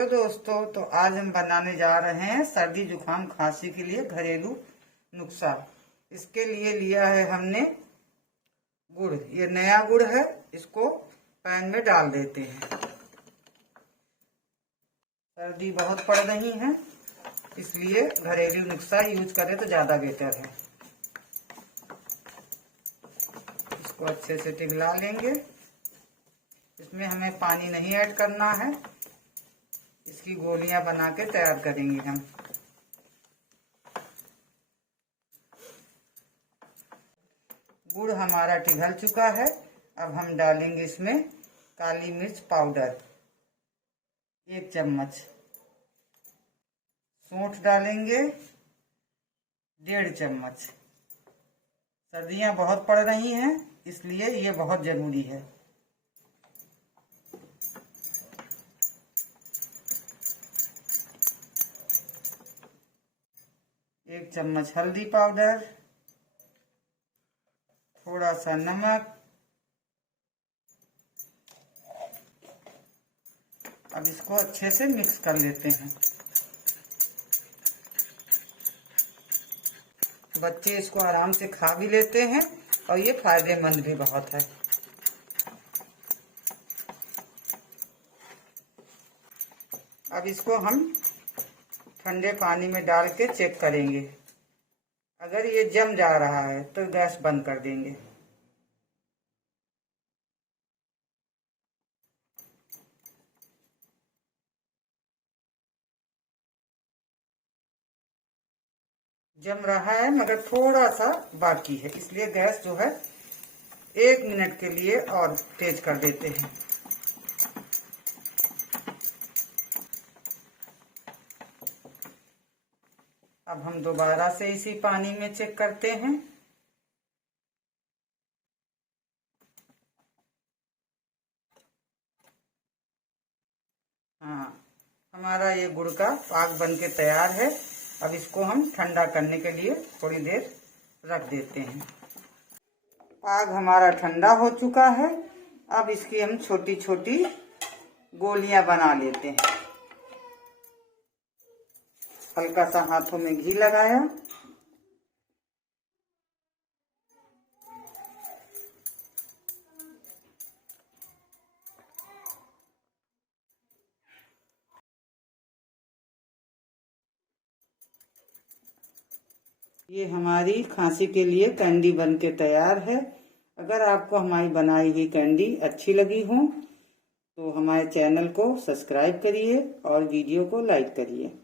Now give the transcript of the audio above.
तो दोस्तों, तो आज हम बनाने जा रहे हैं सर्दी जुकाम खांसी के लिए घरेलू नुस्खा। इसके लिए लिया है हमने गुड़। ये नया गुड़ है, इसको पैन में डाल देते हैं। सर्दी बहुत पड़ रही है, इसलिए घरेलू नुस्खा यूज करें तो ज्यादा बेहतर है। इसको अच्छे से पिघला लेंगे। इसमें हमें पानी नहीं ऐड करना है, इसकी गोलियां बना के तैयार करेंगे हम। गुड़ हमारा पिघल चुका है। अब हम डालेंगे इसमें काली मिर्च पाउडर 1 चम्मच, सौंठ डालेंगे 1.5 चम्मच। सर्दियां बहुत पड़ रही हैं, इसलिए ये बहुत जरूरी है। एक चम्मच हल्दी पाउडर, थोड़ा सा नमक। अब इसको अच्छे से मिक्स कर लेते हैं। बच्चे इसको आराम से खा भी लेते हैं और ये फायदेमंद भी बहुत है। अब इसको हम ठंडे पानी में डाल के चेक करेंगे। अगर ये जम जा रहा है तो गैस बंद कर देंगे। जम रहा है मगर थोड़ा सा बाकी है, इसलिए गैस जो है 1 मिनट के लिए और तेज कर देते हैं। अब हम दोबारा से इसी पानी में चेक करते हैं। हाँ, हमारा ये गुड़ का पाक बन के तैयार है। अब इसको हम ठंडा करने के लिए थोड़ी देर रख देते हैं। पाक हमारा ठंडा हो चुका है। अब इसकी हम छोटी छोटी गोलियां बना लेते हैं। हल्का सा हाथों में घी लगाया, ये हमारी खांसी के लिए कैंडी बन के तैयार है। अगर आपको हमारी बनाई हुई कैंडी अच्छी लगी हो तो हमारे चैनल को सब्सक्राइब करिए और वीडियो को लाइक करिए।